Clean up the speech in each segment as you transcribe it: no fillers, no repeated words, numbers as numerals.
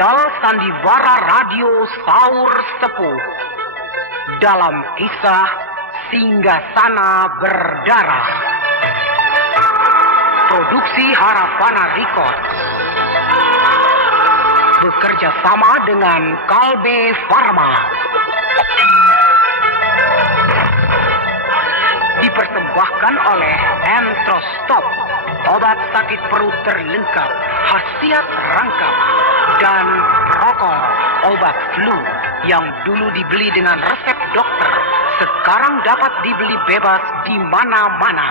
serial Sandiwara Radio Saur Sepuh dalam kisah Singgasana Berdarah. Produksi Harapana Records bekerja sama dengan Kalbe Farma. Dipersembahkan oleh Entrostop, obat sakit perut terlengkap, khasiat rangkap, dan Prokol, obat flu yang dulu dibeli dengan resep dokter, sekarang dapat dibeli bebas di mana-mana.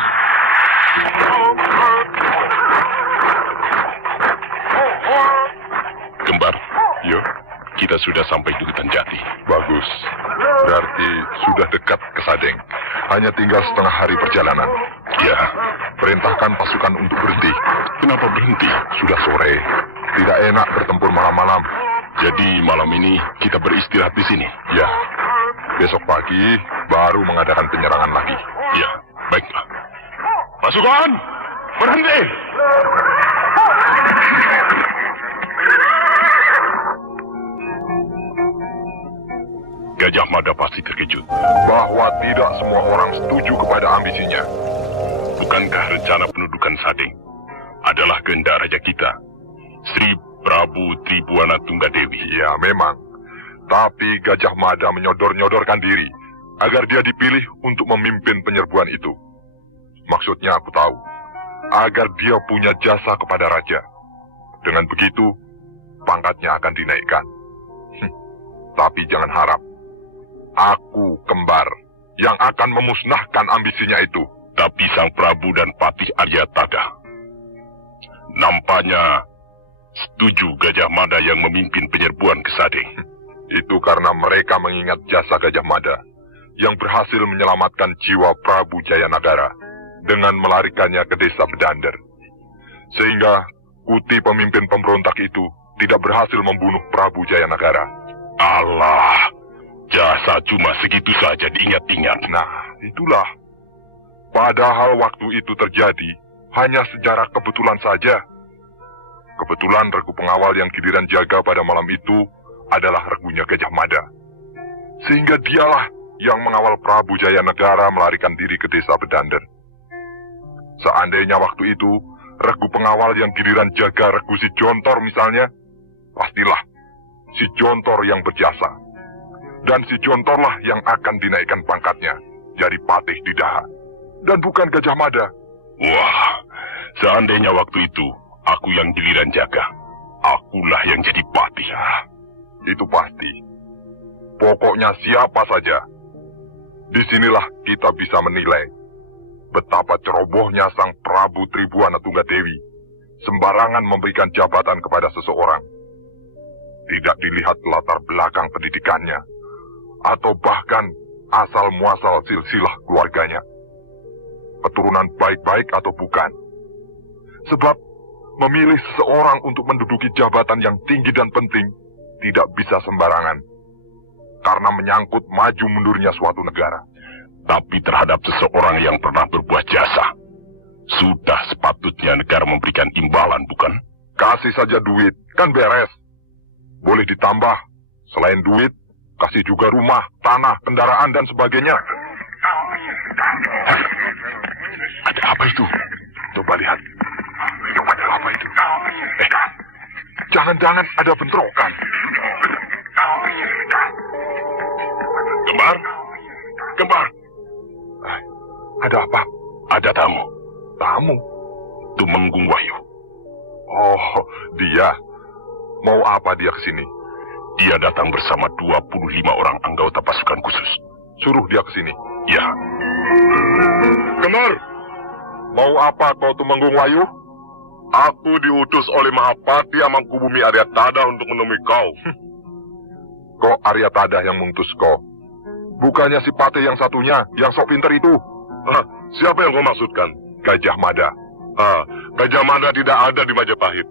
Kembar, yuk, kita sudah sampai di hutan jati. Bagus, berarti sudah dekat ke Sadeng. Hanya tinggal setengah hari perjalanan. Ya, Perintahkan pasukan untuk berhenti. kenapa berhenti? Sudah sore, tidak enak bertempur malam-malam. Jadi malam ini kita beristirahat di sini. Ya, besok pagi baru mengadakan penyerangan lagi. Ya, baiklah. Pasukan, berhenti! Gajah Mada pasti terkejut. Bahwa tidak semua orang setuju kepada ambisinya. Bukankah rencana pendudukan Sadeng adalah kehendak raja kita, Sri Prabu Tribuana Tunggadewi? Ya, memang. Tapi Gajah Mada menyodor-nyodorkan diri agar dia dipilih untuk memimpin penyerbuan itu. Maksudnya aku tahu, agar dia punya jasa kepada raja. Dengan begitu, pangkatnya akan dinaikkan. Tapi jangan harap, aku Kembar yang akan memusnahkan ambisinya itu. Tapi Sang Prabu dan Patih Aryatada nampaknya setuju Gajah Mada yang memimpin penyerbuan ke Sadeng. Itu karena mereka mengingat jasa Gajah Mada yang berhasil menyelamatkan jiwa Prabu Jayanagara dengan melarikannya ke desa Bedander. Sehingga Kuti pemimpin pemberontak itu tidak berhasil membunuh Prabu Jayanagara. Allah, jasa cuma segitu saja diingat-ingat. Nah, itulah. Padahal waktu itu terjadi hanya sejarah kebetulan saja. Kebetulan regu pengawal yang giliran jaga pada malam itu adalah regunya Gajah Mada. Sehingga dialah yang mengawal Prabu Jayanagara melarikan diri ke desa Bedander. Seandainya waktu itu regu pengawal yang giliran jaga regu si Jontor misalnya, pastilah si Jontor yang berjasa. Dan si Jontorlah yang akan dinaikkan pangkatnya jadi patih di Daha. Dan bukan Gajah Mada. Wah, seandainya waktu itu aku yang giliran jaga, akulah yang jadi patih. Ya, itu pasti. Pokoknya siapa saja. Disinilah kita bisa menilai betapa cerobohnya Sang Prabu Tribuana Tunggadewi sembarangan memberikan jabatan kepada seseorang. Tidak dilihat latar belakang pendidikannya, atau bahkan asal-muasal silsilah keluarganya. Keturunan baik-baik atau bukan. Sebab memilih seseorang untuk menduduki jabatan yang tinggi dan penting tidak bisa sembarangan. Karena menyangkut maju mundurnya suatu negara. Tapi terhadap seseorang yang pernah berbuat jasa, sudah sepatutnya negara memberikan imbalan, bukan? Kasih saja duit, kan beres. Boleh ditambah, selain duit, kasih juga rumah, tanah, kendaraan, dan sebagainya. Ada apa itu? Coba lihat. Ada apa itu? Jangan-jangan ada bentrokan. Kembar? Kembar? Ada apa? Ada tamu. Tamu? Tumenggung Wahyu. Oh, dia. Mau apa dia ke sini? Dia datang bersama 25 orang anggota pasukan khusus. Suruh dia ke sini. Ya. Kembar, mau apa kau Tumenggung Wahyu? Aku diutus oleh Mahapati Amangkubumi Aryatada untuk menemui kau. Kok Aryatada yang mengutus kau? Bukannya si Patih yang satunya, yang sok pinter itu? Siapa yang kau maksudkan? Gajah Mada. Gajah Mada tidak ada di Majapahit.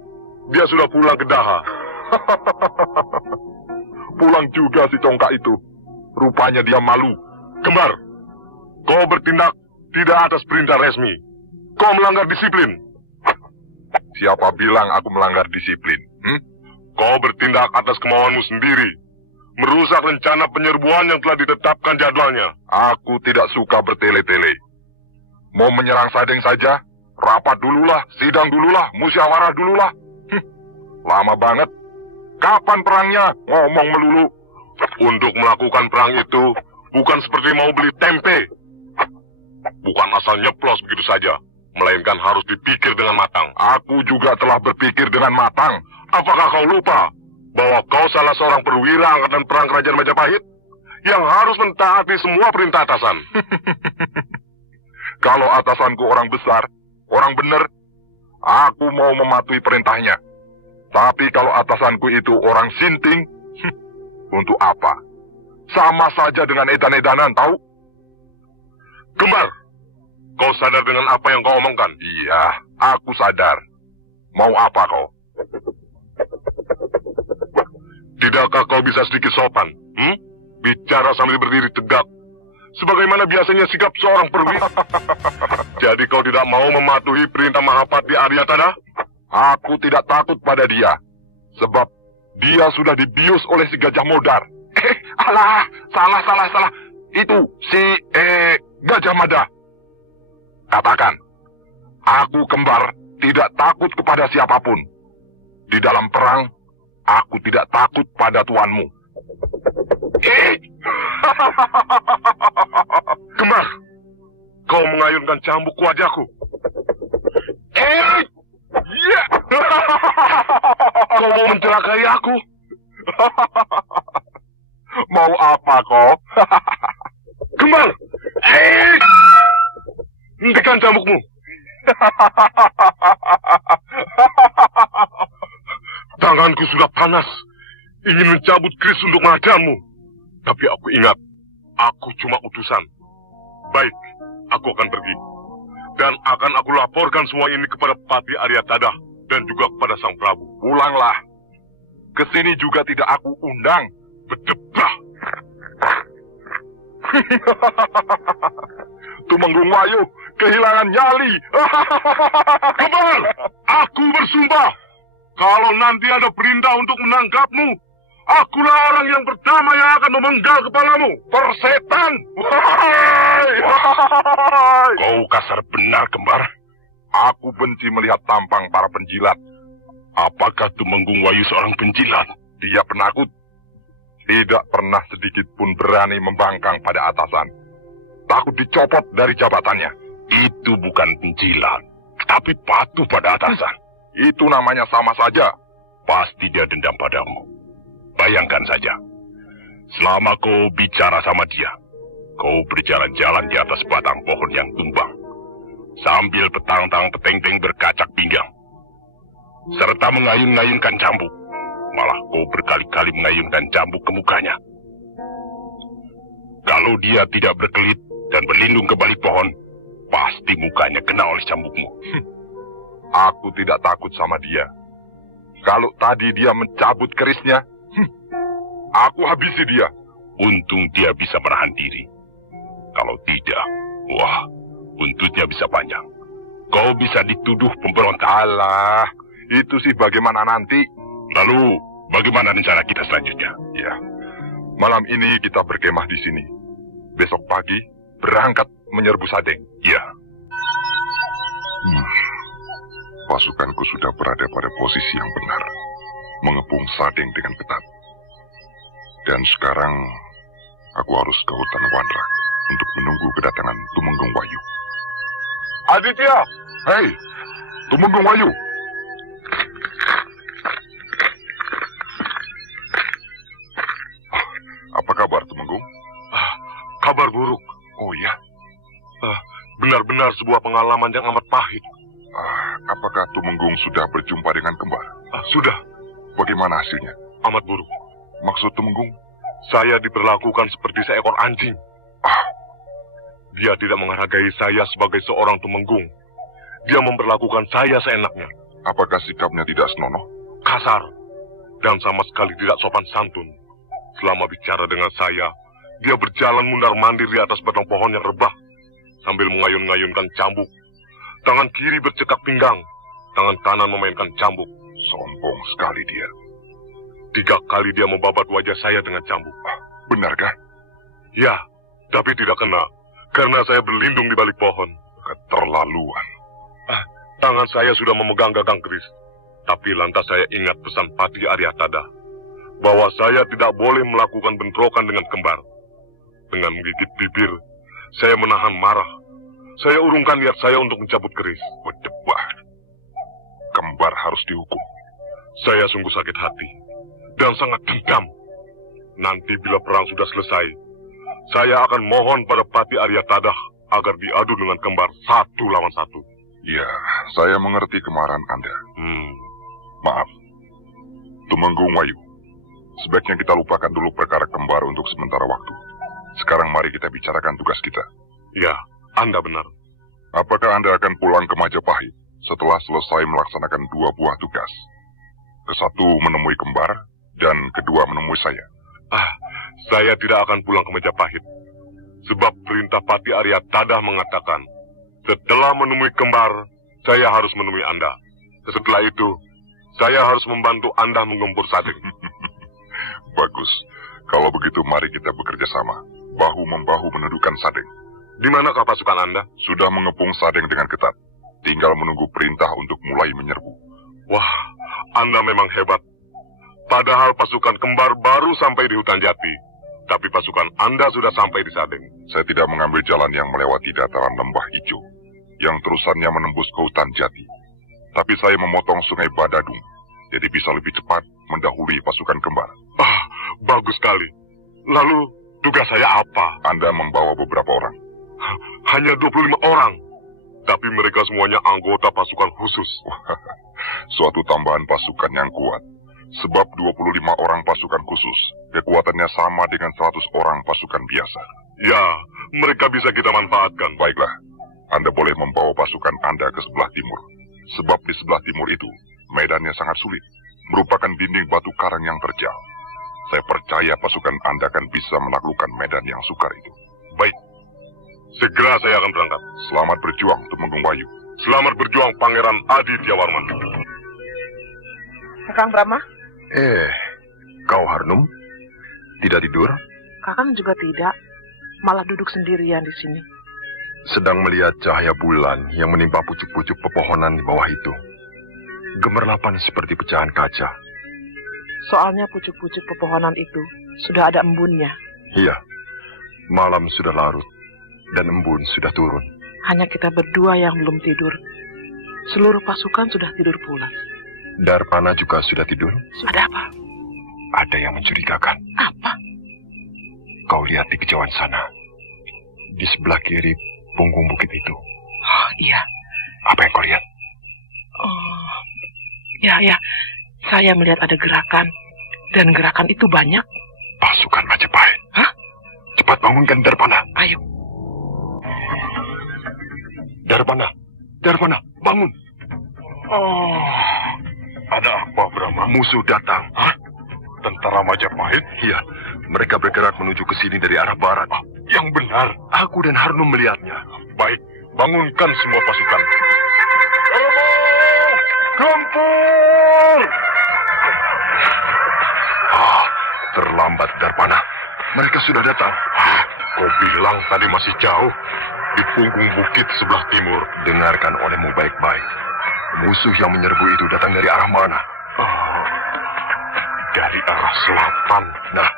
Dia sudah pulang ke Daha. Pulang juga si congkak itu. Rupanya dia malu. Kembar, kau bertindak tidak atas perintah resmi. Kau melanggar disiplin. Siapa bilang aku melanggar disiplin? Kau bertindak atas kemauanmu sendiri, merusak rencana penyerbuan yang telah ditetapkan jadwalnya. Aku tidak suka bertele-tele. Mau menyerang Sadeng saja, rapat dululah, sidang dululah, musyawarah dululah. Lama banget. Kapan perangnya? Ngomong melulu. Untuk melakukan perang itu, bukan seperti mau beli tempe. Bukan asal nyeplos begitu saja, melainkan harus dipikir dengan matang. Aku juga telah berpikir dengan matang. Apakah kau lupa bahwa kau salah seorang perwira angkatan perang kerajaan Majapahit yang harus mentaati semua perintah atasan? Kalau atasanku orang besar, orang benar, aku mau mematuhi perintahnya. Tapi kalau atasanku itu orang sinting, untuk apa? Sama saja dengan edan-edanan, tahu? Kembar, kau sadar dengan apa yang kau omongkan? Iya, aku sadar. Mau apa kau? Tidakkah kau bisa sedikit sopan? Bicara sambil berdiri tegak, sebagaimana biasanya sikap seorang perwira. Jadi kau tidak mau mematuhi perintah Mahapati Aryatana? Aku tidak takut pada dia, sebab dia sudah dibius oleh si Gajah Modar. Alah, salah. Itu si Gajah Mada. Katakan, aku Kembar tidak takut kepada siapapun. Di dalam perang, aku tidak takut pada tuanmu. Kembar, kau mengayunkan cambuk ke wajahku. Iya. Kau mau mencelakai aku? Mau apa kau? Kembar! Hentikan cambukmu. Tanganku sudah panas, ingin mencabut keris untuk menghadammu. Tapi aku ingat, aku cuma utusan. Baik, aku akan pergi. Dan akan aku laporkan semua ini kepada Pati Aryatana dan juga kepada Sang Prabu. Pulanglah. Kesini juga tidak aku undang. Berdebah. Tumenggung Wayu kehilangan nyali. Kembar, aku bersumpah, kalau nanti ada perintah untuk menangkapmu, akulah orang yang pertama yang akan memenggal kepalamu. Persetan. Kau kasar benar, Kembar. Aku benci melihat tampang para penjilat. Apakah Tumenggung Wayu seorang penjilat? Dia penakut. Tidak pernah sedikit pun berani membangkang pada atasan. Takut dicopot dari jabatannya. Itu bukan penjilat, tapi patuh pada atasan. Itu namanya sama saja. Pasti dia dendam padamu. Bayangkan saja, selama kau bicara sama dia, kau berjalan-jalan di atas batang pohon yang tumbang, sambil petang-tang peteng-teng berkacak pinggang, serta mengayun-ngayunkan cambuk. Malah kau berkali-kali mengayunkan cambuk ke mukanya. Kalau dia tidak berkelit dan berlindung ke balik pohon, pasti mukanya kena oleh cambukmu. Aku tidak takut sama dia. Kalau tadi dia mencabut kerisnya, aku habisi dia. Untung dia bisa menahan diri. Kalau tidak, wah, buntutnya bisa panjang. Kau bisa dituduh pemberontak. Alah, itu sih bagaimana nanti. Lalu, bagaimana rencana kita selanjutnya? Ya, malam ini kita berkemah di sini. Besok pagi, berangkat menyerbu Sadeng. Ya. Pasukanku sudah berada pada posisi yang benar, mengepung Sadeng dengan ketat. Dan sekarang, aku harus ke hutan Wandrak untuk menunggu kedatangan Tumenggung Wayu. Aditya! Hei, Tumenggung Wayu! Apa kabar, Tumenggung? Kabar buruk. Oh ya? Benar-benar sebuah pengalaman yang amat pahit. Apakah Tumenggung sudah berjumpa dengan Kembar? Sudah. Bagaimana hasilnya? Amat buruk. Maksud Tumenggung? Saya diperlakukan seperti seekor anjing. Dia tidak menghargai saya sebagai seorang Tumenggung. Dia memperlakukan saya seenaknya. Apakah sikapnya tidak senonoh? Kasar. Dan sama sekali tidak sopan santun. Selama bicara dengan saya, dia berjalan mundar-mandir di atas batang pohon yang rebah, sambil mengayun-ngayunkan cambuk. Tangan kiri bercekak pinggang, tangan kanan memainkan cambuk. Sombong sekali dia. 3 kali dia membabat wajah saya dengan cambuk. Benarkah? Ya, tapi tidak kena. Karena saya berlindung di balik pohon. Keterlaluan. Tangan saya sudah memegang gagang keris. Tapi lantas saya ingat pesan Pati Aryatada. Bahwa saya tidak boleh melakukan bentrokan dengan kembar. Dengan menggigit bibir, saya menahan marah. Saya urungkan niat saya untuk mencabut keris. Berdebah. Kembar harus dihukum. Saya sungguh sakit hati. Dan sangat dendam. Nanti bila perang sudah selesai, saya akan mohon pada Pati Aryatada agar diadu dengan kembar 1 lawan 1. Ya, saya mengerti kemarahan Anda. Maaf. Tumenggung Wayu. Sebaiknya kita lupakan dulu perkara kembar untuk sementara waktu. Sekarang mari kita bicarakan tugas kita. Ya, Anda benar. Apakah Anda akan pulang ke Majapahit setelah selesai melaksanakan 2 buah tugas? Ke-1 menemui kembar, dan kedua menemui saya. Saya tidak akan pulang ke Majapahit. Sebab perintah Pati Aryatada mengatakan, setelah menemui kembar, saya harus menemui Anda. Setelah itu, saya harus membantu Anda menggempur Sadeng. Bagus. Kalau begitu mari kita bekerja sama. Bahu-membahu menundukkan Sadeng. Di manakah pasukan Anda? Sudah mengepung Sadeng dengan ketat. Tinggal menunggu perintah untuk mulai menyerbu. Wah, Anda memang hebat. Padahal pasukan kembar baru sampai di hutan Jati. Tapi pasukan Anda sudah sampai di Sadeng. Saya tidak mengambil jalan yang melewati dataran lembah hijau, yang terusannya menembus ke hutan Jati. Tapi saya memotong sungai Badadung, jadi bisa lebih cepat mendahului pasukan kembar. Bagus sekali. Lalu, tugas saya apa? Anda membawa beberapa orang. Hanya 25 orang. Tapi mereka semuanya anggota pasukan khusus. Suatu tambahan pasukan yang kuat. Sebab 25 orang pasukan khusus, kekuatannya sama dengan 100 orang pasukan biasa. Ya, mereka bisa kita manfaatkan. Baiklah, Anda boleh membawa pasukan Anda ke sebelah timur. Sebab di sebelah timur itu, medannya sangat sulit. Merupakan dinding batu karang yang terjal. Saya percaya pasukan Anda akan bisa menaklukkan medan yang sukar itu. Baik, segera saya akan berangkat. Selamat berjuang, Tumenggung Wayu. Selamat berjuang, Pangeran Adityawarman. Kakang Brahma? Kau Harnum? Tidak tidur? Kakang juga tidak. Malah duduk sendirian di sini. Sedang melihat cahaya bulan yang menimpa pucuk-pucuk pepohonan di bawah itu. Gemerlapan seperti pecahan kaca. Soalnya pucuk-pucuk pepohonan itu sudah ada embunnya. Iya, malam sudah larut dan embun sudah turun. Hanya kita berdua yang belum tidur. Seluruh pasukan sudah tidur pulas. Darpana juga sudah tidur? Ada apa? Ada yang mencurigakan. Apa? Kau lihat di kejauhan sana. Di sebelah kiri punggung bukit itu. Oh, iya. Apa yang kau lihat? Oh, ya. Saya melihat ada gerakan. Dan gerakan itu banyak. Pasukan Majapahit. Hah? Cepat bangunkan Darpana. Ayo. Darpana, bangun. Ada apa, Brahma? Musuh datang. Hah? Tentara Majapahit? Iya, mereka bergerak menuju ke sini dari arah barat. Yang benar. Aku dan Harnum melihatnya. Baik, bangunkan semua pasukan. Gempur! Terlambat, Darpana. Mereka sudah datang. Kau bilang tadi masih jauh. Di punggung bukit sebelah timur. Dengarkan olehmu baik-baik. Musuh yang menyerbu itu datang dari arah mana? Dari arah selatan. Nah,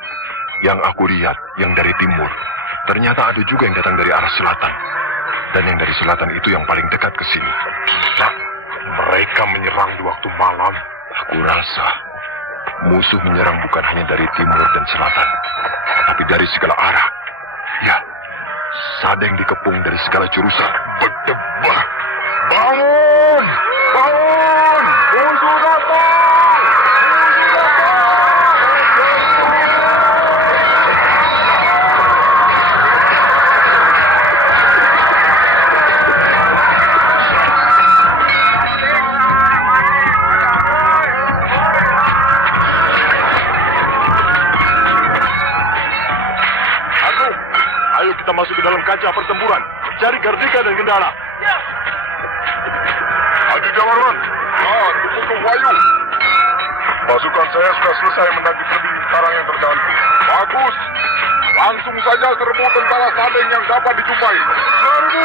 yang aku lihat, yang dari timur. Ternyata ada juga yang datang dari arah selatan. Dan yang dari selatan itu yang paling dekat ke sini. Gila, mereka menyerang di waktu malam. Aku rasa musuh menyerang bukan hanya dari timur dan selatan, tapi dari segala arah. Ya, Sadeng dikepung dari segala jurusan. Berdebah. Bangun! Bangun! Musuh datang! Ayo kita masuk ke dalam kancah pertempuran. Cari Gardika dan Gendala. Adityawarman, Tumenggung Wayu. Pasukan saya sudah selesai mendaki tebing karang yang tergantung. Bagus. Langsung saja serbu tentara Sadeng yang dapat dijumpai. Serbu!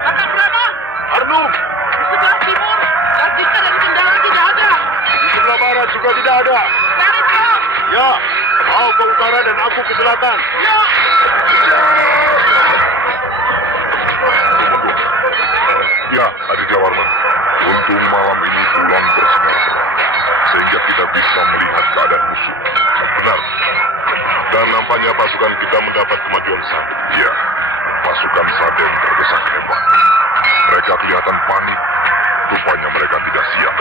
Kakak Brahma, Arnum, di sebelah timur, Jika dan Kendala tidak ada. di sebelah barat juga tidak ada. Cari tahu. Ya, kau ke utara dan aku ke selatan. Ya. Ya, Aditya Warman. Untung malam ini bulan bersinar terang, sehingga kita bisa melihat keadaan musuh. Benar. Dan nampaknya pasukan kita mendapat kemajuan sangat. Iya, pasukan Sadeng terdesak hebat. Mereka kelihatan panik. Rupanya mereka tidak siap.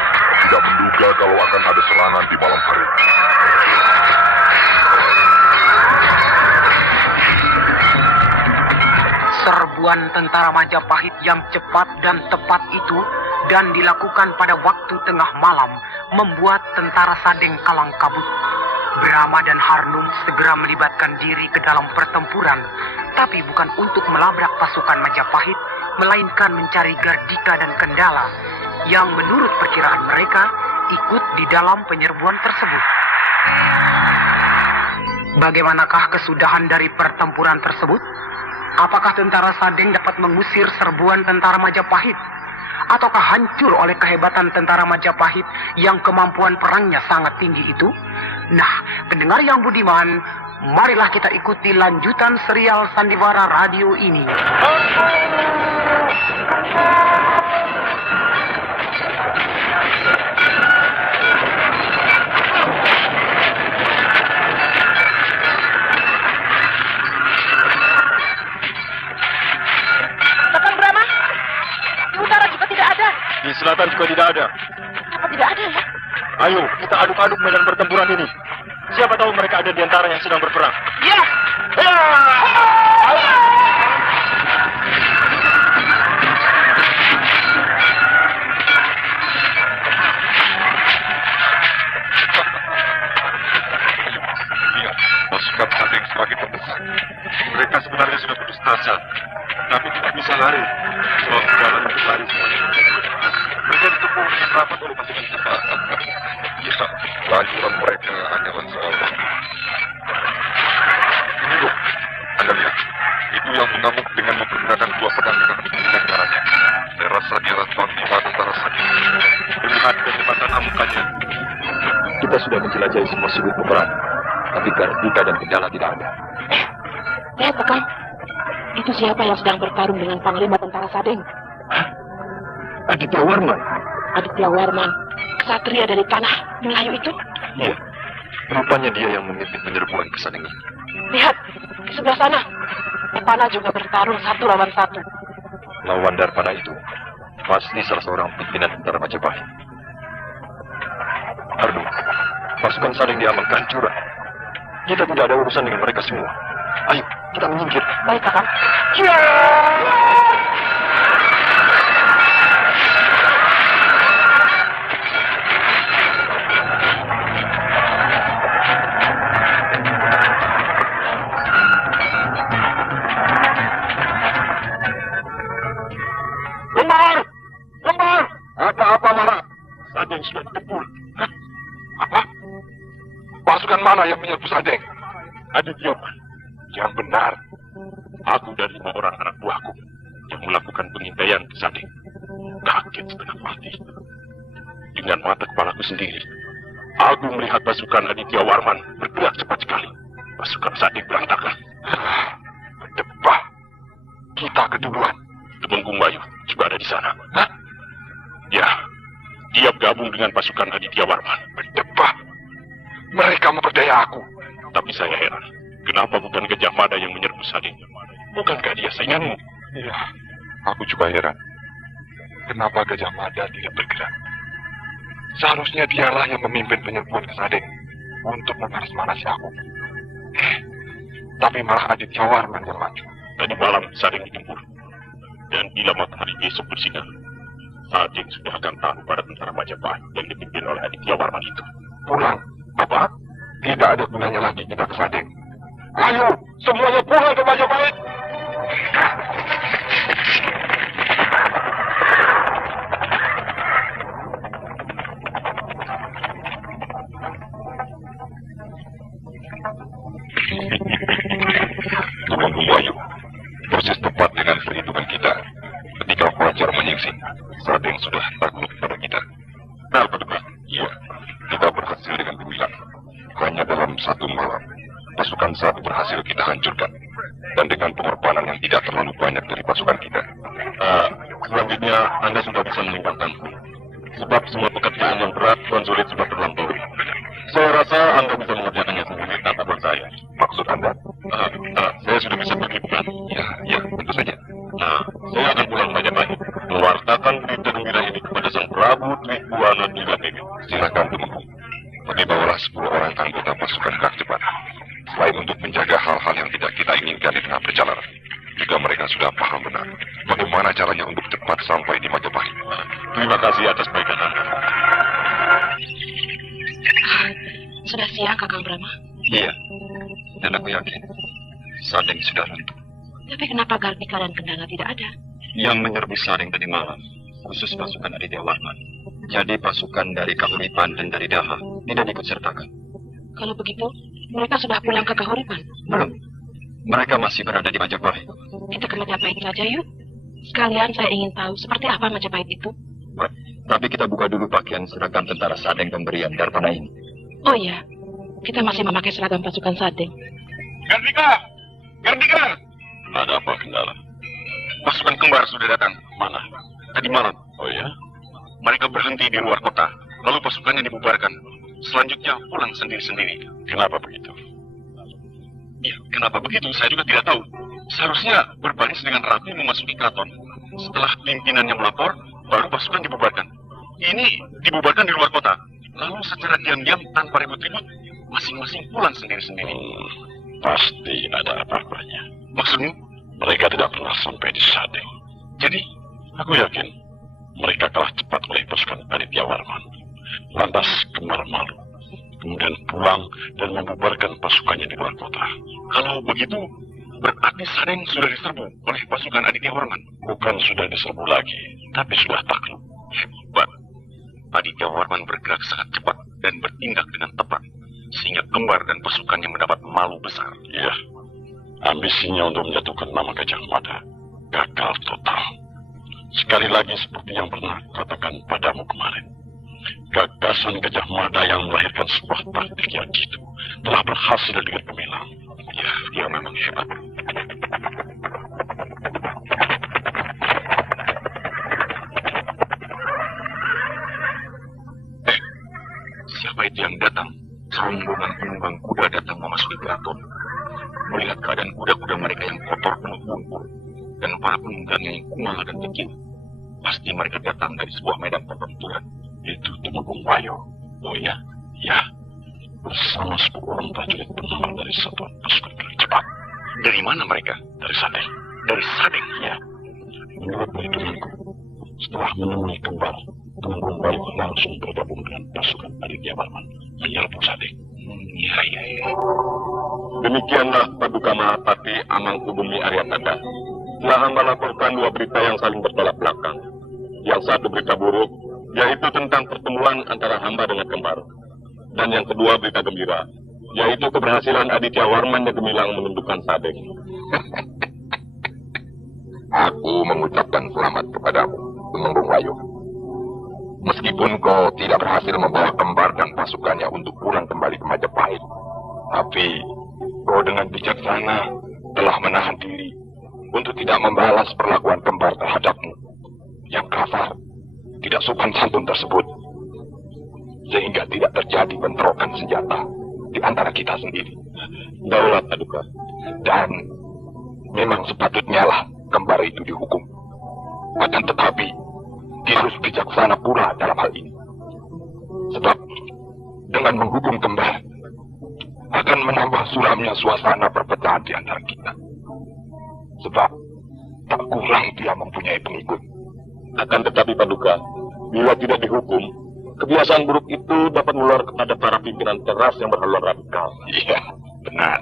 Tidak menduga kalau akan ada serangan di malam hari. Serbuan tentara Majapahit yang cepat dan tepat itu dan dilakukan pada waktu tengah malam membuat tentara Sadeng kalang kabut. Brahma dan Harnum segera melibatkan diri ke dalam pertempuran, tapi bukan untuk melabrak pasukan Majapahit, melainkan mencari Gardika dan Kendala yang menurut perkiraan mereka ikut di dalam penyerbuan tersebut. Bagaimanakah kesudahan dari pertempuran tersebut? Apakah tentara Sadeng dapat mengusir serbuan tentara Majapahit? Ataukah hancur oleh kehebatan tentara Majapahit yang kemampuan perangnya sangat tinggi itu? Nah, pendengar yang budiman, marilah kita ikuti lanjutan serial Sandiwara Radio ini. Kakang Brahma, di utara juga tidak ada. Di selatan juga tidak ada. Apa tidak ada ya? Ayo, kita aduk-aduk medan pertempuran ini. Siapa tahu mereka ada di antara yang sedang berperang. Ya! Lihat, pasukan Sadeng semakin terdesak. Mereka sebenarnya sudah putus asa, tapi tidak bisa lari. Sebab jalan untuk lari semuanya. Mereka dikepung dengan rapat oleh pasukan kita. Ya, lanjutan mereka hanyalah soal waktu. Ini loh, Anda lihat. Itu yang mengamuk dengan menggunakan dua pedang dengan menunjukkan caranya. Saya rasa dia panglima tentara Sadeng. Melihat kecepatan amukannya. Kita sudah menjelajahi semua sudut peperangan, tapi Gardika dan Kendala tidak ada. Lihat, Kakang. Itu siapa yang sedang bertarung dengan panglima tentara Sadeng? Aditya Warman. Aditya Warman, kesatria dari tanah Melayu itu. Iya, rupanya dia yang memimpin penyerbuan ke Sadeng ini. Lihat, di sebelah sana. Darpana juga bertarung satu lawan satu. Lawan Darpana itu pasti salah seorang pimpinan tentara Majapahit. Ardu, pasukan Sadeng diamankan curang. Kita tidak ada urusan dengan mereka semua. Ayo, kita menyingkir. Baik, Kakang. Lembar! Lembar! Apa Mara? Sadeng sudah dikepul. Apa? Pasukan mana yang menyerbu Sadeng? Aditya. Yang benar. Aku dan 5 orang anak buahku yang melakukan pengintaian ke Sadeng. Kaget setengah mati. Dengan mata kepalaku sendiri, aku melihat pasukan Aditya Warman bergerak cepat sekali. Pasukan Sadeng berantakan. Berdebah. Kita keduluan. Temenggung Bayu juga ada di sana. Hah? Ya, dia gabung dengan pasukan Aditya Warman. Berdebah. Mereka memperdaya aku. Tapi saya heran, kenapa bukan Gajah Mada yang menyerbu Sadeng? Bukankah dia sainganmu? Iya, aku juga heran. Kenapa Gajah Mada tidak bergerak? Seharusnya dialah yang memimpin penyerbuan ke Sadeng untuk memanas-manasi aku. Tapi malah Aditya Warman yang maju. Tadi malam Sadeng digempur. Dan bila matahari besok bersinar, Sadeng sudah akan tahu pada tentara Majapahit yang dipimpin oleh Aditya Warman itu. Pulang? Apa? Tidak ada gunanya lagi kita ke Sadeng. Ayo, semuanya pulang ke Majapahit. Tumenggung Wayu, persis tepat dengan perhitungan kita. Ketika Fajar menyingsing, Sadeng sudah takut pada kita. Benar, Paduka? Iya, kita berhasil dengan gemilang. Hanya dalam satu malam, pasukan satu berhasil kita hancurkan. Dan dengan pengorbanan yang tidak terlalu banyak dari pasukan kita. Selanjutnya, Anda sudah bisa meninggalkanku. Sebab semua pekerjaan yang berat dan sulit sudah terlampaui. Saya rasa Anda bisa mengerjakannya sendiri tanpa bantuan saya. Maksud Anda? Saya sudah bisa pergi, bukan? Ya, tentu saja. Saya akan pulang Majapahit, mewartakan berita gembira ini kepada Sang Prabu Tribhuwana Tunggadewi. Silakan, Tumenggung. Tapi bawalah 10 orang anggota pasukan gerak cepat. Selain untuk menjaga hal-hal yang tidak kita inginkan di tengah perjalanan, juga mereka sudah paham benar bagaimana caranya untuk cepat sampai di Majapahit. Terima kasih atas kebaikan Anda. Sudah siang, Kakang Brahma. Iya, dan aku yakin Sadeng sudah runtuh. Tapi kenapa Garpika dan Kendanga tidak ada? Yang menyerbu Sadeng tadi malam, khusus pasukan Aditya Warman. Jadi pasukan dari Kahuripan dan dari Daha tidak ikut sertakan. Kalau begitu, mereka sudah pulang ke Kahuripan? Belum. Mereka masih berada di Majapahit. Kita ke Majapahit saja yuk. Sekalian saya ingin tahu seperti apa Majapahit itu. Tapi kita buka dulu pakaian seragam tentara Sadeng pemberian Darpana ini. Oh iya, kita masih memakai seragam pasukan Sadeng. Gardika! Gardika! Ada apa, Kendala? Pasukan kembar sudah datang. Mana? Tadi malam. Oh ya? Mereka berhenti di luar kota, lalu pasukannya dibubarkan. Selanjutnya pulang sendiri-sendiri. Kenapa begitu? Ya, kenapa begitu? Saya juga tidak tahu. Seharusnya berbaris dengan rapi memasuki keraton. Setelah pimpinannya melapor, baru pasukan dibubarkan. Ini dibubarkan di luar kota. Lalu secara diam-diam tanpa ribut-ribut, masing-masing pulang sendiri-sendiri. Pasti ada apa-apanya. Maksudmu? Mereka tidak pernah sampai di Sadeng. Jadi, Aku yakin mereka kalah cepat oleh pasukan Aditya Warman. Lantas Kembar malu, kemudian pulang dan membubarkan pasukannya di luar kota. kalau begitu, berarti Sadeng sudah diserbu oleh pasukan Aditya Warman. Bukan sudah diserbu lagi, tapi sudah takluk. Hebat. Aditya Warman bergerak sangat cepat dan bertindak dengan tepat, sehingga Kembar dan pasukannya mendapat malu besar. Iya, ambisinya untuk menjatuhkan nama Gajah Mada gagal total. Sekali lagi seperti yang pernah katakan padamu kemarin, gagasan Gajah Mada yang melahirkan sebuah taktik yang gitu telah berhasil dengan gemilang. Ya, dia memang hebat. Siapa itu yang datang? Serombongan penunggang kuda datang memasuki keraton. Melihat keadaan kuda-kuda mereka yang kotor penuh lumpur dan para penunggang yang kumal dan kecil, pasti mereka datang dari sebuah medan pertempuran. Itu Tumenggung Wayu. Oh ya? Ya, bersama 10 orang prajurit penambang dari satuan pasukan gerak cepat. Dari mana mereka? Dari Sadeng. Dari Sadeng? Ya, menurut perhitunganku, setelah menemui Kembar, Tumenggung Wayu langsung bergabung dengan pasukan Aditya Warman menyerbu Sadeng. Iya. Demikianlah Paduka Mahapati Amangkubumi Aryatata. Telah hamba laporkan 2 berita yang saling bertolak belakang. Yang satu berita buruk, yaitu tentang pertemuan antara hamba dengan Kembar. Dan yang kedua berita gembira, yaitu keberhasilan Aditya Warman yang gemilang menundukkan Sadeng. Aku mengucapkan selamat kepadamu, Tumenggung Wayu. Meskipun kau tidak berhasil membawa Kembar dan pasukannya untuk pulang kembali ke Majapahit, tapi kau dengan bijaksana telah menahan diri untuk tidak membalas perlakuan Kembar terhadapmu yang kasar, tidak sopan santun tersebut, sehingga tidak terjadi bentrokan senjata di antara kita sendiri. Daulat, Paduka. Dan memang sepatutnya lah Kembar itu dihukum. Akan tetapi dia harus bijaksana pula dalam hal ini. Sebab dengan menghukum Kembar akan menambah suramnya suasana perpecahan di antara kita. Sebab tak kurang dia mempunyai pengikut. Akan tetapi Paduka, bila tidak dihukum, Kebiasaan buruk itu dapat menular kepada para pimpinan teras yang berhaluan radikal. Iya, benar.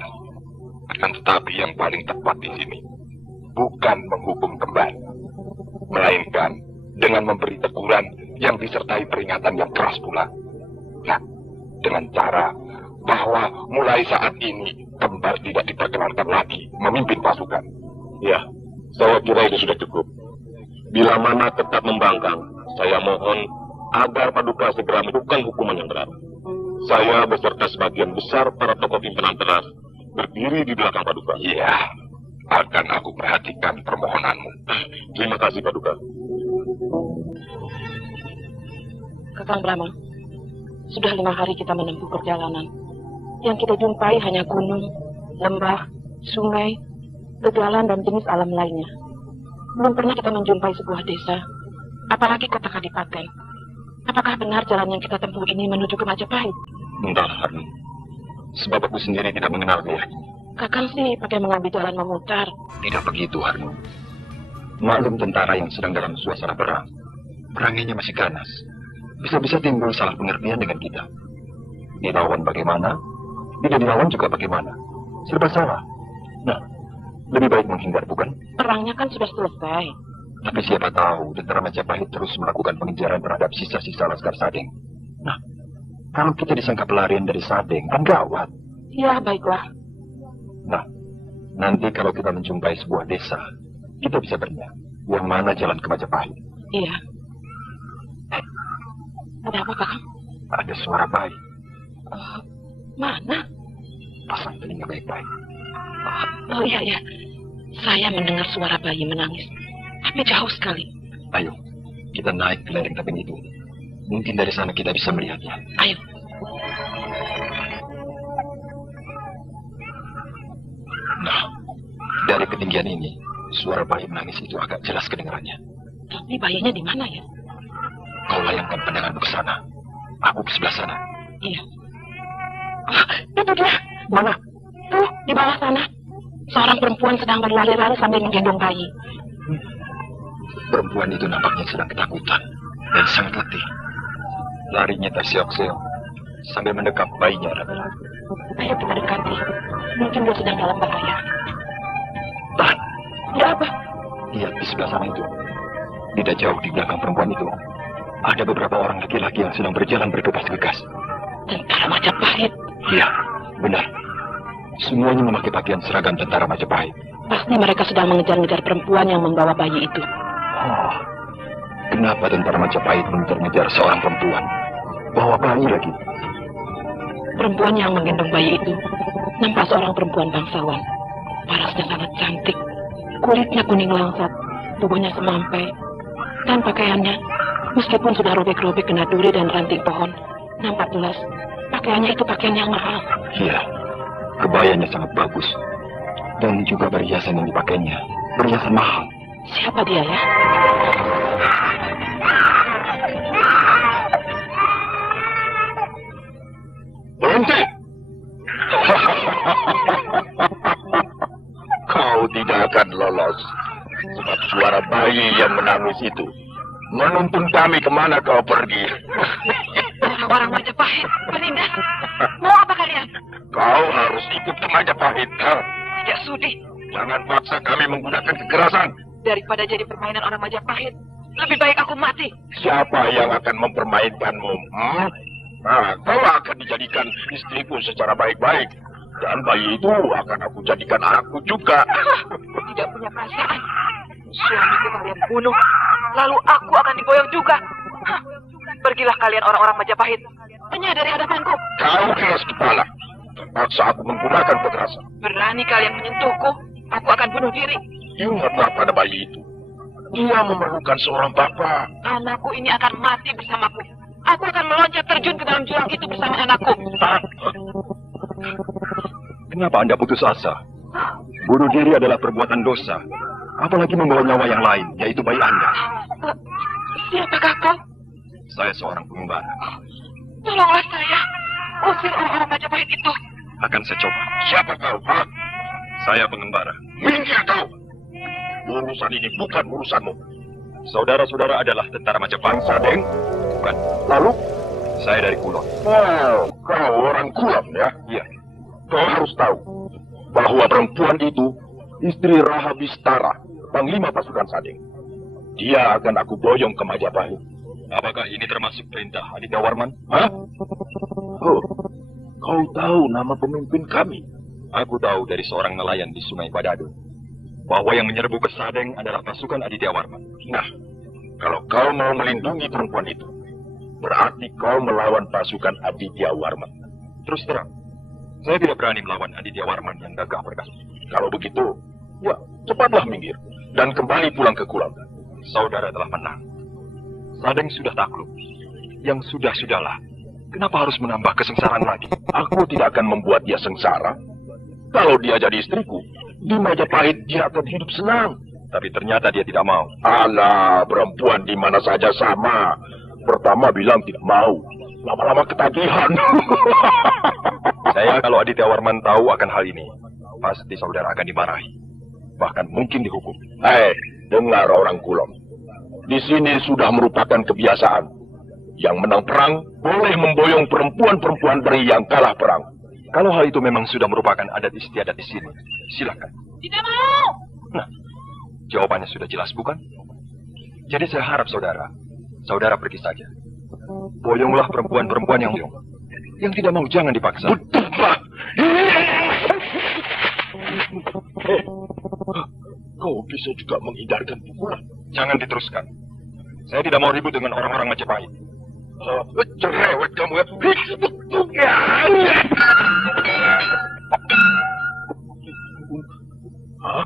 Akan tetapi yang paling tepat di sini bukan menghukum kembali, melainkan dengan memberi teguran yang disertai peringatan yang keras pula. Nah, dengan cara bahwa mulai saat ini Kembar tidak diperkenankan lagi memimpin pasukan. Ya, saya kira itu sudah cukup. Bila mana tetap membangkang, saya mohon agar Paduka segera melakukan hukuman yang berat. Saya beserta sebagian besar para tokoh pimpinan teras berdiri di belakang Paduka. Iya, akan aku perhatikan permohonanmu. Terima kasih, Paduka. Kakang Brahma, sudah 5 hari kita menempuh perjalanan. Yang kita jumpai hanya gunung, lembah, sungai, tegalan, dan jenis alam lainnya. Belum pernah kita menjumpai sebuah desa, apalagi kota kadipaten. Apakah benar jalan yang kita tempuh ini menuju ke Majapahit? Entah, Harun. Sebab aku sendiri tidak mengenal dia. Kakang sih pakai mengambil jalan memutar. Tidak begitu, Harun. Maklum tentara yang sedang dalam suasana perang. Peranginya masih ganas. Bisa-bisa timbul salah pengertian dengan kita. Dilawan bagaimana? Tidak dilawan juga bagaimana? Serba salah. Nah, lebih baik menghindar, bukan? Perangnya kan sudah selesai. Tapi siapa tahu tentara Majapahit terus melakukan pengejaran terhadap sisa-sisa Laskar Sadeng. Nah, kalau kita disangka pelarian dari Sadeng, kan gawat. Ya, baiklah. Nah, nanti kalau kita menjumpai sebuah desa, kita bisa bertanya, yang mana jalan ke Majapahit? Iya. Ada apa, Kakang? Ada suara bayi. Mana? Pasang telinga baik-baik. Oh iya, iya. Saya mendengar suara bayi menangis. Tapi jauh sekali. Ayo, kita naik ke lereng tebing itu. Mungkin dari sana kita bisa melihatnya. Ayo. Nah, dari ketinggian ini, suara bayi menangis itu agak jelas kedengarannya. Tapi bayinya di mana ya? Kau layangkan pandanganmu ke sana. Aku ke sebelah sana. Iya. Itu dia. Mana? Tuh, di bawah sana. Seorang perempuan sedang berlari-lari sambil menggendong bayi. Perempuan itu nampaknya sedang ketakutan dan sangat letih. Larinya terseok-seok sambil mendekap bayinya ragu-ragu. Ayo kita dekati. Mungkin dia sedang dalam bahaya. Tahan. Tidak apa? Lihat di sebelah sana itu. Tidak jauh di belakang perempuan itu. Ada beberapa orang laki-laki yang sedang berjalan bergegas-gegas. Tentara Majapahit. Iya, benar. Semuanya memakai pakaian seragam tentara Majapahit. Pasti mereka sedang mengejar-ngejar perempuan yang membawa bayi itu. Oh, kenapa tentara Majapahit mengejar-ngejar seorang perempuan? Bawa bayi lagi. Perempuan yang menggendong bayi itu nampak seorang perempuan bangsawan. Parasnya sangat cantik. Kulitnya kuning langsat, tubuhnya semampai. Dan pakaiannya, meskipun sudah robek-robek kena duri dan ranting pohon, nampak jelas pakaiannya itu pakaian yang mahal. Iya, kebayanya sangat bagus. Dan juga perhiasan yang dipakainya, perhiasan mahal. Siapa dia ya? Berhenti! Kau tidak akan lolos. Sebab suara bayi yang menangis itu menuntun kami kemana kau pergi. Orang Majapahit, bertindak. Mau apa kalian? Kau harus ikut ke Majapahit. Tidak sudi. Jangan paksa kami menggunakan kekerasan. Daripada jadi permainan orang Majapahit, lebih baik aku mati. Siapa yang akan mempermainkanmu? Nah, kau akan dijadikan istriku secara baik-baik. Dan bayi itu akan aku jadikan anakku juga. Tidak punya perasaan. Suamiku kalian bunuh, lalu aku akan digoyong juga. Pergilah kalian orang-orang Majapahit. Menyadari hadapanku. Kau keras kepala. Terpaksa aku menggunakan kekerasan. Berani kalian menyentuhku, aku akan bunuh diri. Ingatlah pada bayi itu. Dia memerlukan seorang bapak. Anakku ini akan mati bersamaku. Aku akan meloncat terjun ke dalam jurang itu bersama anakku. Kenapa Anda putus asa? Bunuh diri adalah perbuatan dosa. Apalagi membawa nyawa yang lain, yaitu bayi Anda. Siapakah kau? Saya seorang pengembara. Tolonglah saya. Usir orang-orang Majapahit itu. Akan saya coba. Siapa kau? Saya pengembara. Minggir kau! Urusan ini bukan urusanmu. Saudara-saudara adalah tentara Majapahit. Sadeng? Bukan. Lalu? Saya dari Kulon. Oh, kau orang Kulon ya? Iya. Kau harus tahu bahwa perempuan itu istri Raha Bistara, panglima pasukan Sading. Dia akan aku boyong ke Majapahit. Apakah ini termasuk perintah Aditya Warman? Hah? Oh, kau tahu nama pemimpin kami? Aku tahu dari seorang nelayan di Sungai Badado bahwa yang menyerbu ke Sadeng adalah pasukan Aditya Warman. Nah, kalau kau mau melindungi perempuan itu, berarti kau melawan pasukan Aditya Warman. Terus terang, saya tidak berani melawan Aditya Warman yang gagah perkasa. Kalau begitu, ya cepatlah minggir dan kembali pulang ke Kulon. Saudara telah menang. Sadeng sudah takluk. Yang sudah-sudahlah. Kenapa harus menambah kesengsaraan lagi? Aku tidak akan membuat dia sengsara. Kalau dia jadi istriku, di Majapahit dia akan hidup senang. Tapi ternyata dia tidak mau. Alah, perempuan di mana saja sama. Pertama bilang tidak mau, lama-lama ketagihan. Saya kalau Aditya Warman tahu akan hal ini, pasti saudara akan dimarahi. Bahkan mungkin dihukum. Dengar orang Kulon. Di sini sudah merupakan kebiasaan. Yang menang perang boleh memboyong perempuan-perempuan dari yang kalah perang. Kalau hal itu memang sudah merupakan adat istiadat di sini, silakan. Tidak mau! Nah, jawabannya sudah jelas, bukan? Jadi saya harap saudara pergi saja. Boyonglah perempuan-perempuan yang boyong. Yang tidak mau jangan dipaksa. Betul, Pak. Kau bisa juga menghindarkan pukulan. Jangan diteruskan. Saya tidak mau ribut dengan orang-orang Majapahit. Cerewet kamu ya. Hah?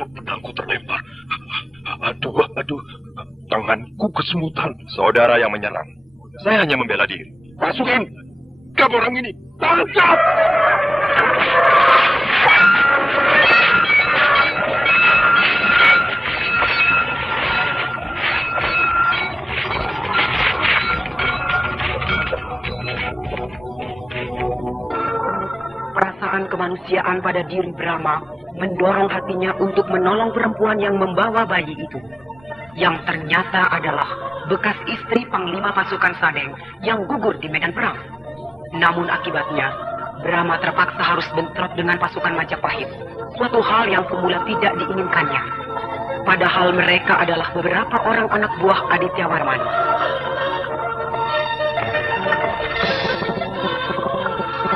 Pedangku terlempar. Aduh. Tanganku kesemutan. Saudara yang menyerang. Saya hanya membela diri. Pasukan, kamu orang ini tangkap! Perasaan kemanusiaan pada diri Brahma mendorong hatinya untuk menolong perempuan yang membawa bayi itu, yang ternyata adalah bekas istri panglima pasukan Sadeng yang gugur di medan perang. Namun akibatnya, Brahma terpaksa harus bentrok dengan pasukan Majapahit, suatu hal yang semula tidak diinginkannya. Padahal mereka adalah beberapa orang anak buah Aditya Warman.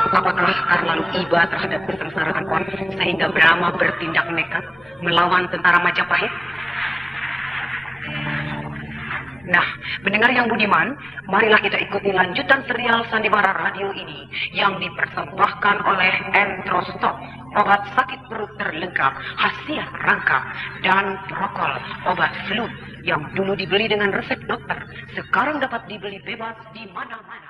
Apakah karena iba terhadap kesengsaraan Kon sehingga Brahma bertindak nekat melawan tentara Majapahit? Nah, mendengar yang budiman, marilah kita ikuti lanjutan serial Sandiwara Radio ini yang dipersembahkan oleh Entrostop, obat sakit perut terlengkap, khasiat rangkap, dan Prokol, obat flu yang dulu dibeli dengan resep dokter, sekarang dapat dibeli bebas di mana-mana.